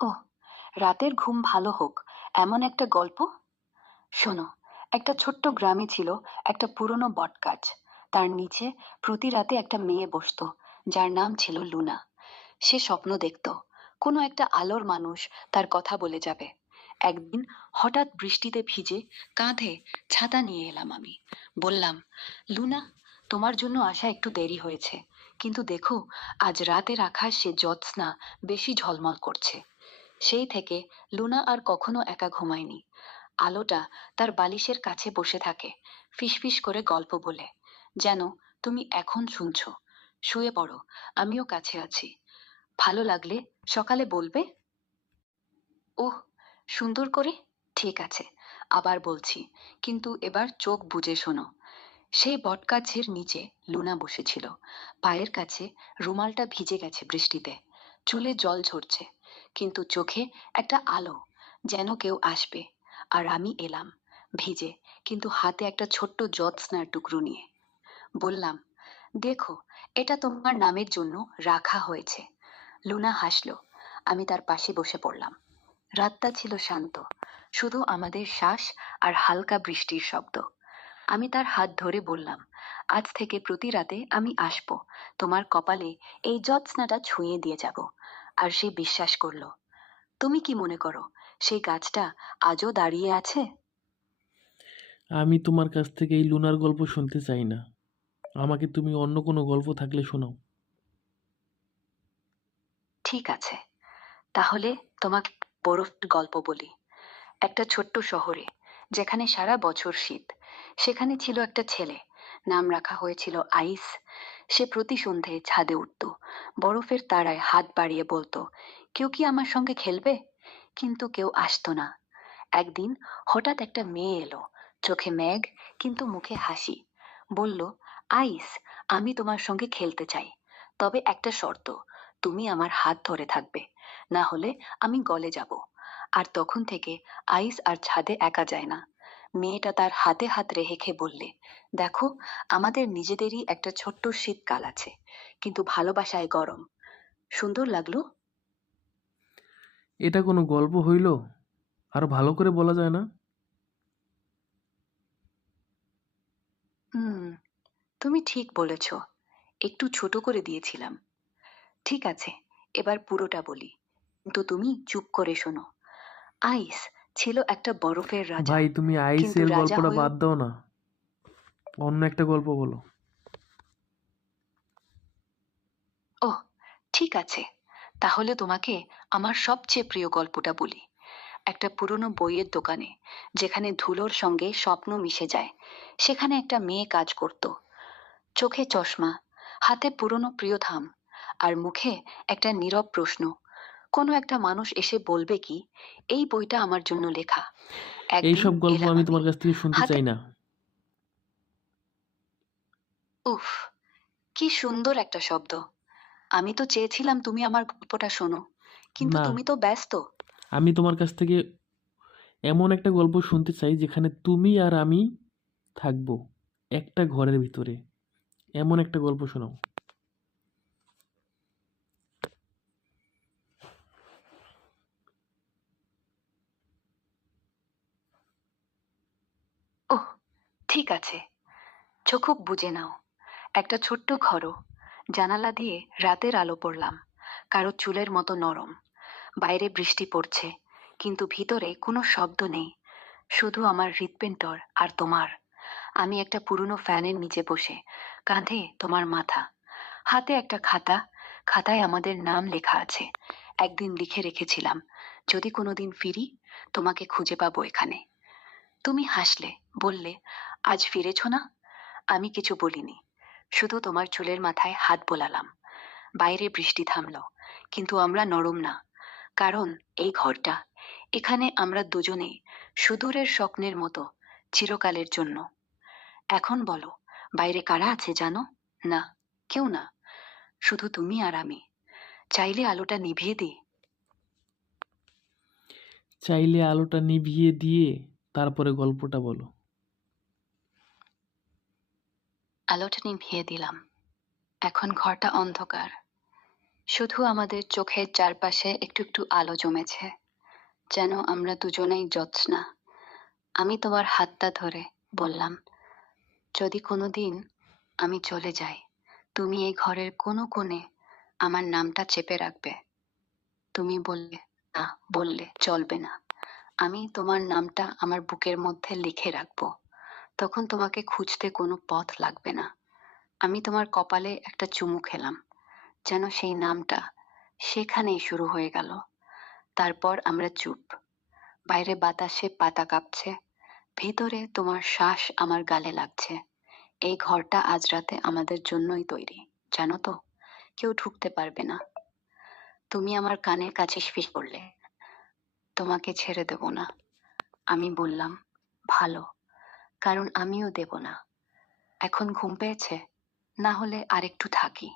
ওহ, রাতের ঘুম ভালো হোক এমন একটা গল্প। শোনো, একটা ছোট্ট গ্রামে ছিল একটা পুরনো বটগাছ। তার নিচে প্রতি রাতে একটা মেয়ে বসতো, যার নাম ছিল লুনা। সে স্বপ্ন দেখত কোনো একটা আলোর মানুষ তার কথা বলে যাবে। একদিন হঠাৎ বৃষ্টিতে ভিজে কাঁধে ছাতা নিয়ে এলাম আমি। বললাম, লুনা, তোমার জন্য আসা একটু দেরি হয়েছে, কিন্তু দেখো, আজ রাতের আকাশে জ্যোৎস্না বেশি ঝলমল করছে। সেই থেকে লুনা আর কখনো একা ঘুমায়নি। আলোটা তার বালিশের কাছে বসে থাকে, ফিসফিস করে গল্প বলে, যেন তুমি এখন শুনছো। শুয়ে পড়ো, আমিও কাছে আছি। ভালো লাগলে সকালে বলবে। ওহ, সুন্দর করে। ঠিক আছে, আবার বলছি, কিন্তু এবার চোখ বুজে শোনো। সেই বটগাছের নিচে লুনা বসেছিল। পায়ের কাছে রুমালটা ভিজে গেছে বৃষ্টিতে, চুলে জল ঝরছে, কিন্তু চোখে একটা আলো, যেন কেউ আসবে। আর আমি এলাম, ভিজে, কিন্তু হাতে একটা ছোট্ট জ্যোৎস্নার টুকরো নিয়ে। বললাম, দেখো, এটা তোমার নামের জন্য রাখা হয়েছে। লুনা হাসলো। আমি তার পাশে বসে পড়লাম। রাতটা ছিল শান্ত, শুধু আমাদের শ্বাস আর হালকা বৃষ্টির শব্দ। আমি তার হাত ধরে বললাম, আজ থেকে প্রতি রাতে আমি আসব, তোমার কপালে এই জ্যোৎস্নাটা ছুঁয়ে দিয়ে যাব। আর সে বিশ্বাস করলো। তুমি কি মনে করো, সেই গাছটা আজও দাঁড়িয়ে আছে? আমি তোমার কাছ থেকে এই লুনার গল্প শুনতে চাই না। আমাকে তুমি অন্য কোনো গল্প থাকলে শোনাও। ঠিক আছে, তাহলে তোমাকে বরফের গল্প বলি। একটা ছোট্ট শহরে, যেখানে সারা বছর শীত, সেখানে ছিল একটা ছেলে। নাম রাখা হয়েছিল আইস। সে প্রতি সন্ধ্যায় ছাদে উঠত, বরফের তারায় হাত বাড়িয়ে বলতো, কেউ কি আমার সঙ্গে খেলবে? কিন্তু কেউ আসতো না। একদিন হঠাৎ একটা মেয়ে এলো, চোখে মেঘ, কিন্তু মুখে হাসি। বলল, আইস, আমি তোমার সঙ্গে খেলতে চাই, তবে একটা শর্ত, তুমি আমার হাত ধরে থাকবে, না হলে আমি গলে যাব। আর তখন থেকে আইস আর ছাদে একা যায় না। মেয়েটা তার হাতে হাত রেখে বললে, দেখো, আমাদের নিজেদেরই একটা ছোট্ট শীতকাল আছে, কিন্তু ভালোবাসায় গরম। সুন্দর লাগলো? এটা কোনো গল্প হইল? আরো ভালো করে বলা যায় না? হুম, তুমি ঠিক বলেছ, একটু ছোট করে দিয়েছিলাম। ঠিক আছে, এবার পুরোটা বলি, কিন্তু তুমি চুপ করে শোনো। আইস ছিল একটা বরফের রাজা, ভাই, তুমি কিন্তু আইসের রাজা গল্পটা হয়েও। বাদ দাও না, অন্য একটা গল্প বলো। ওহ, ঠিক আছে, তাহলে তোমাকে আমার সবচেয়ে প্রিয় গল্পটা বলি। একটা পুরনো বইয়ের দোকানে, যেখানে ধুলোর সঙ্গে স্বপ্ন মিশে যায়, সেখানে একটা মেয়ে কাজ করত। চোখে চশমা, হাতে পুরনো প্রিয় থাম, আর মুখে একটা নীরব প্রশ্ন, কোনো একটা মানুষ এসে বলবে কি এই বইটা আমার জন্য লেখা? একদিন এইসব গল্প এলাম আমি আমি, তোমার কাছ থেকে শুনতে হাতে। চাই না। উফ, কি সুন্দর একটা শব্দ! আমি তো চেয়েছিলাম তুমি আমার গল্পটা শোনো, কিন্তু না, তুমি তো ব্যস্ত। আমি তোমার কাছ থেকে এমন একটা গল্প শুনতে চাই যেখানে তুমি আর আমি থাকবো একটা ঘরের ভিতরে। এমন একটা গল্প শোনাও। ওহ, ঠিক আছে, চোখ বুজে নাও। একটা ছোট্ট ঘরও, জানালা দিয়ে রাতের আলো পড়লাম, কারো চুলের মতো নরম। বাইরে বৃষ্টি পড়ছে, কিন্তু ভিতরে কোনো শব্দ নেই, শুধু আমার হৃৎপিণ্ডর আর তোমার। আমি একটা পুরনো ফ্যানের নিচে বসে, কাঁধে তোমার মাথা, হাতে একটা খাতা, খাতায় আমাদের নাম লেখা আছে। একদিন লিখে রেখেছিলাম, যদি কোনোদিন ফিরি, তোমাকে খুঁজে পাবো এখানে। তুমি হাসলে, বললে, আজ ফিরেছ না? আমি কিছু বলিনি, শুধু তোমার চুলের মাথায় হাত বোলালাম। বাইরে বৃষ্টি থামলো, কিন্তু আমরা নরম না, কারণ এই ঘরটা, এখানে আমরা দুজনেই সুদূরের স্বপ্নের মতো, চিরকালের জন্য। এখন বলো, বাইরে কারা আছে জানো? না, কেউ না, শুধু তুমি আর আমি। চাইলে আলোটা নিভিয়ে দিই। চাইলে আলোটা নিভিয়ে দিয়ে তারপরে গল্পটা বলো। আলোটা নিভিয়ে দিলাম। এখন ঘরটা অন্ধকার, শুধু আমাদের চোখের চারপাশে একটু একটু আলো জমেছে, যেন আমরা দুজনেই জ্যোৎস্না। আমি তোমার হাতটা ধরে বললাম, যদি কোনোদিন আমি চলে যাই, তুমি এই ঘরের কোনো কোণে আমার নামটা চেপে রাখবে। তুমি বললে না, বললে চলবে না। আমি তোমার নামটা আমার বুকের মধ্যে লিখে রাখবো। তখন তোমাকে খুঁজতে কোনো পথ লাগবে না। আমি তোমার কপালে একটা চুমু খেলাম, যেন সেই নামটা সেখানেই শুরু হয়ে গেল। তারপর আমরা চুপ। বাইরে বাতাসে পাতা কাঁপছে, ভিতরে তোমার শ্বাস আমার গালে লাগছে। এই ঘরটা আজ রাতে আমাদের জন্যই তৈরি, জানো তো? কেউ ঢুকতে পারবে না। তুমি আমার কানের কাছে ফিস করলে, তোমাকে ছেড়ে দেব না। আমি বললাম, ভালো, কারণ আমিও দেব না। এখন ঘুম পেয়েছে, না হলে আরেকটু থাকি।